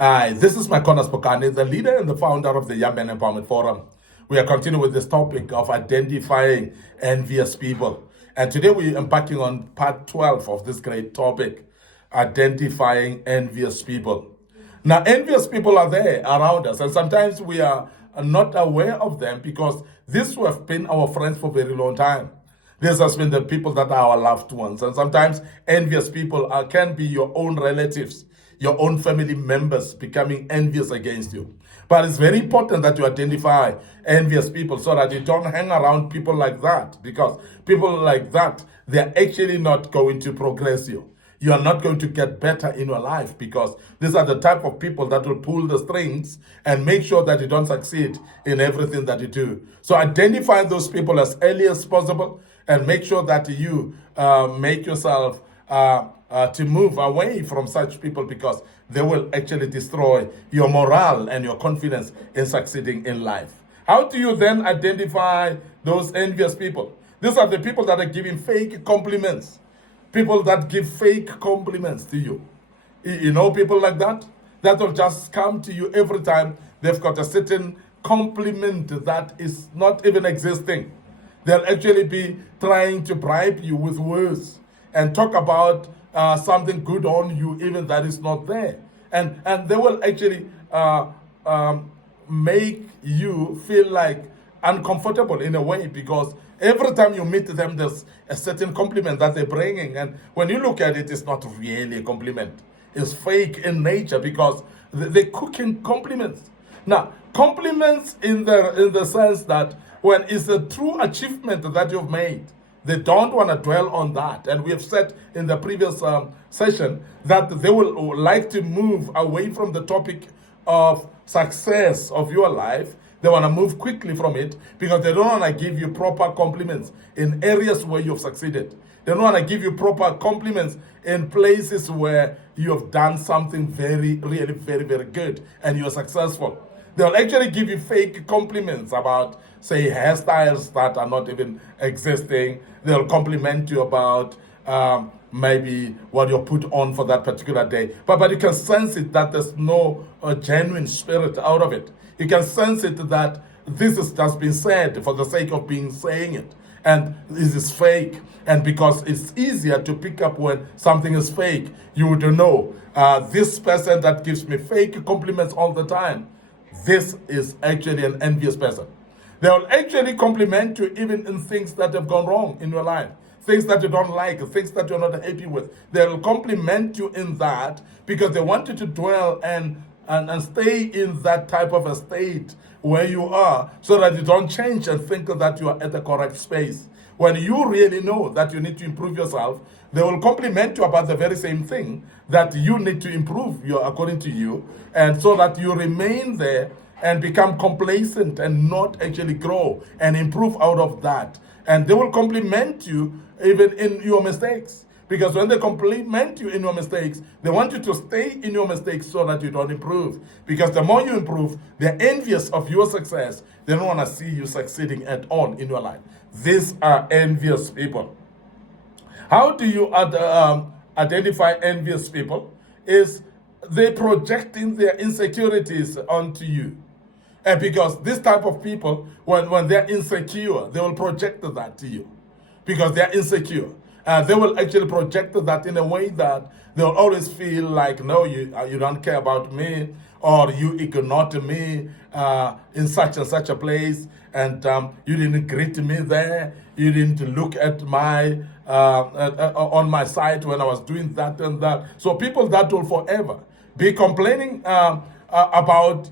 Hi, this is MIcornus Phokane, the leader and the founder of the Young Men Empowerment Forum. We are continuing with this topic of identifying envious people. And today we're embarking on part 12 of this great topic, identifying envious people. Now, envious people are there around us, and sometimes we are not aware of them because these have been our friends for a very long time. This has been the people that are our loved ones. And sometimes envious people can be your own relatives, your own family members becoming envious against you. But it's very important that you identify envious people so that you don't hang around people like that, because people like that, they're actually not going to progress you. You are not going to get better in your life, because these are the type of people that will pull the strings and make sure that you don't succeed in everything that you do. So identify those people as early as possible and make sure that you make yourself to move away from such people, because they will actually destroy your morale and your confidence in succeeding in life. How do you then identify those envious people? These are the people that are giving fake compliments. People that give fake compliments to you. You know people like that? That will just come to you every time they've got a certain compliment that is not even existing. They'll actually be trying to bribe you with words and talk about something good on you, even that is not there. And they will actually make you feel like uncomfortable in a way, because every time you meet them, there's a certain compliment that they're bringing. And when you look at it, it's not really a compliment. It's fake in nature, because they're cooking compliments. Now, compliments in the sense that when it's a true achievement that you've made, they don't want to dwell on that. And we have said in the previous session that they will like to move away from the topic of success of your life. They want to move quickly from it, because they don't want to give you proper compliments in areas where you've succeeded. They don't want to give you proper compliments in places where you have done something very, really, very, very good and you're successful. They'll actually give you fake compliments about, say, hairstyles that are not even existing. They'll compliment you about maybe what you put on for that particular day. But you can sense it that there's no genuine spirit out of it. You can sense it that this is just been said for the sake of saying it. And this is fake. And because it's easier to pick up when something is fake, you would know this person that gives me fake compliments all the time, this is actually an envious person. They will actually compliment you even in things that have gone wrong in your life, things that you don't like, things that you're not happy with. They will compliment you in that because they want you to dwell and stay in that type of a state where you are, so that you don't change and think that you are at the correct space. When you really know that you need to improve yourself, they will compliment you about the very same thing that you need to improve according to you, and so that you remain there and become complacent and not actually grow and improve out of that. And they will compliment you even in your mistakes. Because when they compliment you in your mistakes, they want you to stay in your mistakes so that you don't improve. Because the more you improve, they're envious of your success. They don't want to see you succeeding at all in your life. These are envious people. How do you identify envious people? Is they projecting their insecurities onto you. And because this type of people, when they're insecure, they will project that to you. Because they're insecure. They will actually project that in a way that they'll always feel like, no, you don't care about me, or you ignored me in such and such a place, and you didn't greet me there, you didn't look at my on my side when I was doing that and that. So people that will forever be complaining about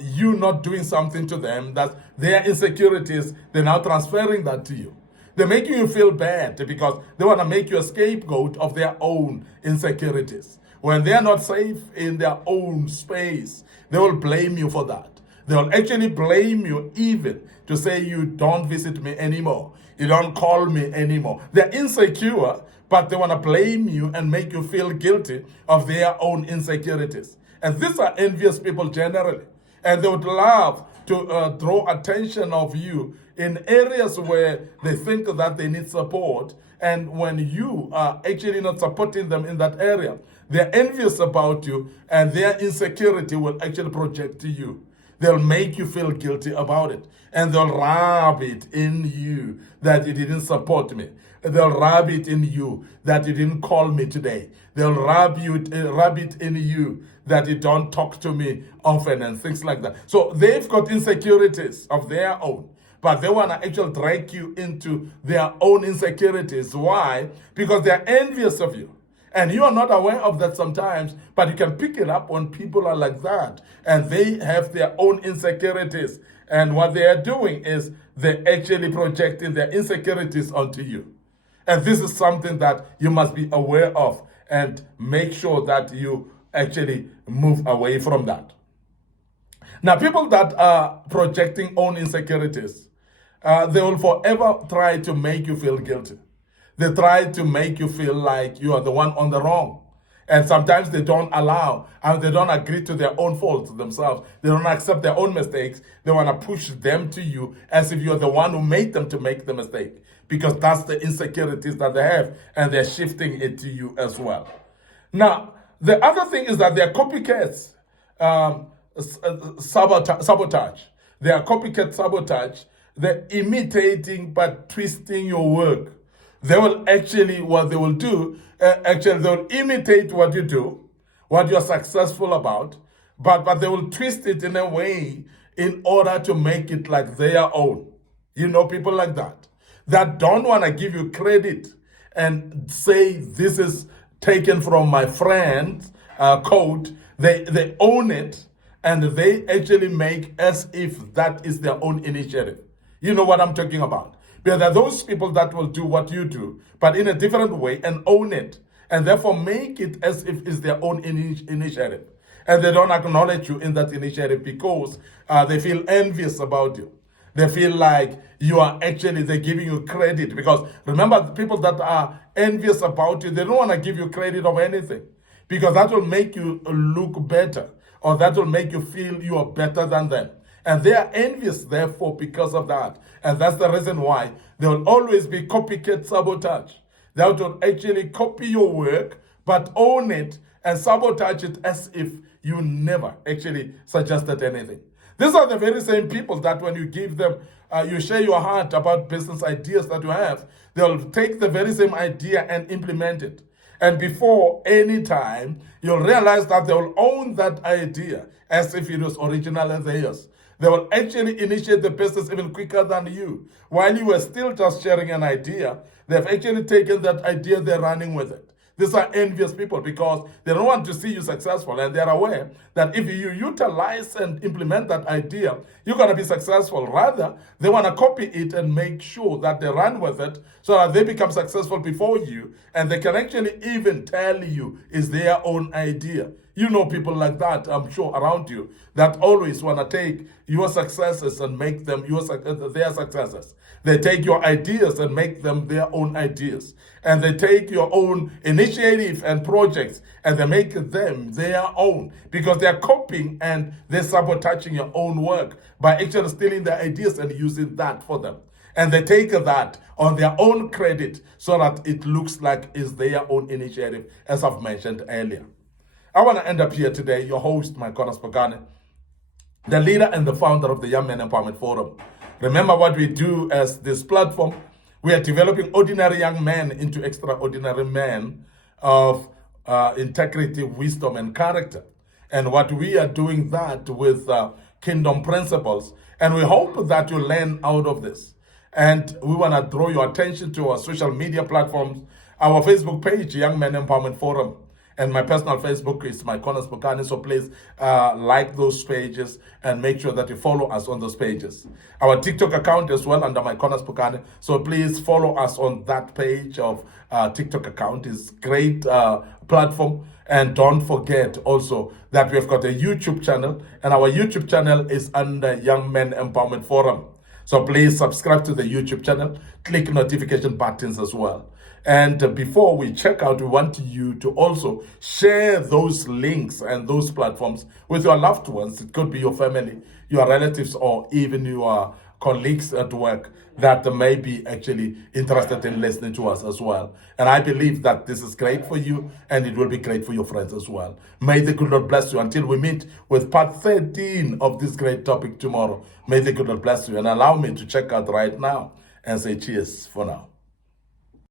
you not doing something to them, that their insecurities, they're now transferring that to you. They're making you feel bad because they want to make you a scapegoat of their own insecurities. When they're not safe in their own space, they will blame you for that. They will actually blame you even to say you don't visit me anymore. You don't call me anymore. They're insecure, but they want to blame you and make you feel guilty of their own insecurities. And these are envious people generally. And they would love to draw attention of you in areas where they think that they need support. And when you are actually not supporting them in that area, they're envious about you, and their insecurity will actually project to you. They'll make you feel guilty about it. And they'll rub it in you that you didn't support me. They'll rub it in you that you didn't call me today. They'll rub it in you that you don't talk to me often and things like that. So they've got insecurities of their own, but they want to actually drag you into their own insecurities. Why? Because they're envious of you. And you are not aware of that sometimes, but you can pick it up when people are like that and they have their own insecurities. And what they are doing is they're actually projecting their insecurities onto you. And this is something that you must be aware of and make sure that you actually move away from that. Now, people that are projecting own insecurities, they will forever try to make you feel guilty. They try to make you feel like you are the one on the wrong. And sometimes they don't allow, and they don't agree to their own faults themselves. They don't accept their own mistakes. They want to push them to you as if you're the one who made them to make the mistake, because that's the insecurities that they have, and they're shifting it to you as well. Now, the other thing is that they're copycats, sabotage. They are copycat sabotage. They're imitating but twisting your work. They will actually, what they will do, they'll imitate what you do, what you're successful about, but they will twist it in a way in order to make it like their own. You know, people like that don't want to give you credit and say, this is taken from my friend's quote. They own it, and they actually make as if that is their own initiative. You know what I'm talking about. There are those people that will do what you do, but in a different way, and own it, and therefore make it as if it's their own initiative. And they don't acknowledge you in that initiative because they feel envious about you. They feel like you are actually, they're giving you credit. Because remember, the people that are envious about you, they don't want to give you credit of anything, because that will make you look better, or that will make you feel you are better than them. And they are envious, therefore, because of that. And that's the reason why there will always be copycat sabotage. They will actually copy your work, but own it and sabotage it as if you never actually suggested anything. These are the very same people that when you give them, you share your heart about business ideas that you have, they'll take the very same idea and implement it. And before any time, you'll realize that they will own that idea as if it was originally theirs. They will actually initiate the business even quicker than you. While you were still just sharing an idea, they've actually taken that idea, they're running with it. These are envious people because they don't want to see you successful, and they're aware that if you utilize and implement that idea, you're going to be successful. Rather, they want to copy it and make sure that they run with it so that they become successful before you, and they can actually even tell you it's their own idea. You know people like that, I'm sure, around you, that always want to take your successes and make them their successes. They take your ideas and make them their own ideas. And they take your own initiative and projects and they make them their own, because they're copying and they're sabotaging your own work by actually stealing their ideas and using that for them. And they take that on their own credit so that it looks like it's their own initiative, as I've mentioned earlier. I want to end up here today, your host, MIcornus Phokane, the leader and the founder of the Young Men Empowerment Forum. Remember what we do as this platform. We are developing ordinary young men into extraordinary men of integrity, wisdom, and character. And what we are doing that with kingdom principles. And we hope that you learn out of this. And we want to draw your attention to our social media platforms, our Facebook page, Young Men Empowerment Forum. And my personal Facebook is MIcornus Phokane, so please like those pages and make sure that you follow us on those pages. Our TikTok account as well under MIcornus Phokane, so please follow us on that page of TikTok account. It's a great platform. And don't forget also that we've got a YouTube channel, and our YouTube channel is under Young Men Empowerment Forum. So please subscribe to the YouTube channel, click notification buttons as well. And before we check out, we want you to also share those links and those platforms with your loved ones. It could be your family, your relatives, or even your colleagues at work that may be actually interested in listening to us as well. And I believe that this is great for you and it will be great for your friends as well. May the good Lord bless you until we meet with part 13 of this great topic tomorrow. May the good Lord bless you, and allow me to check out right now and say cheers for now.